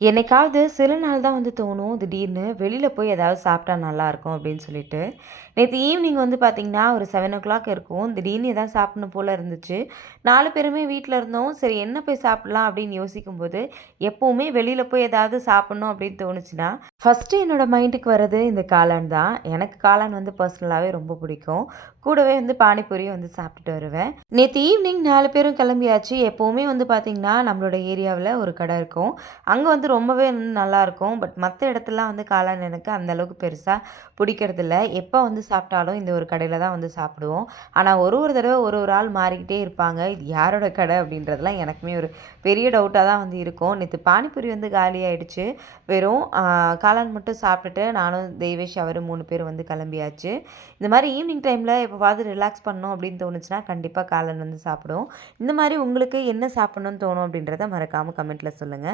என்னைக்காவது சில நாள் தான் வந்து தோணும், திடீர்னு வெளியில போய் ஏதாவது சாப்பிட்டா நல்லாயிருக்கும் அப்படின்னு சொல்லிட்டு. நேத்து ஈவினிங் வந்து பார்த்தீங்கன்னா, ஒரு 7:00 இருக்கும். திடீர்னு ஏதாவது சாப்பிடணும் போல இருந்துச்சு. 4 பேருமே வீட்ல இருந்தோம். சரி என்ன போய் சாப்பிடலாம் அப்படின்னு யோசிக்கும்போது, எப்பவுமே வெளியில போய் ஏதாவது சாப்பிடணும் அப்படின்னு தோணுச்சுன்னா, ஃபர்ஸ்ட்டு என்னோட மைண்டுக்கு வர்றது இந்த காளான் தான். எனக்கு காளான் வந்து பர்சனலாவே ரொம்ப பிடிக்கும். கூடவே வந்து பானிபூரியும் வந்து சாப்பிட்டுட்டு வருவேன். நேத்து ஈவினிங் 4 பேரும் கிளம்பியாச்சு. எப்பவுமே வந்து பார்த்தீங்கன்னா, நம்மளோட ஏரியாவுல ஒரு கடை இருக்கும். அங்க வந்து ரொம்பவே வந்து நல்லாயிருக்கும். பட் மத்த இடத்துலலாம் வந்து காளான் எனக்கு அந்த அளவுக்கு பெருசா பிடிக்கிறதில்ல. எப்ப வந்து சாப்பிட்டாலும் இந்த ஒரு கடையில தான் வந்து சாப்பிடுவோம். ஆனா ஒரு ஒரு தடவ ஒரு ஒரு ஆள் மாறிக்கிட்டே இருப்பாங்க. இது யாரோட கடை அப்படின்றதெல்லாம் எனக்குமே ஒரு பெரிய டவுட்டா தான் வந்து இருக்கும். நேத்து பானிபூரி வந்து காலியாயிடுச்சு. வெறும் காளான் மட்டும் சாப்பிட்டுட்டு நானும் தெய்வேஷ் அவரு 3 பேரும் வந்து கிளம்பியாச்சு. இந்த மாரி ஈவினிங் டைம்ல எப்பவாவது ரிலாக்ஸ் பண்ணணும் அப்படின்னு தோணுச்சுன்னா, கண்டிப்பா காளான் வந்து சாப்பிடுவோம். இந்த மாரி உங்களுக்கு என்ன சாப்பிடணும்னு தோணும் அப்படின்றத மறக்காம கமெண்ட்ல சொல்லுங்க.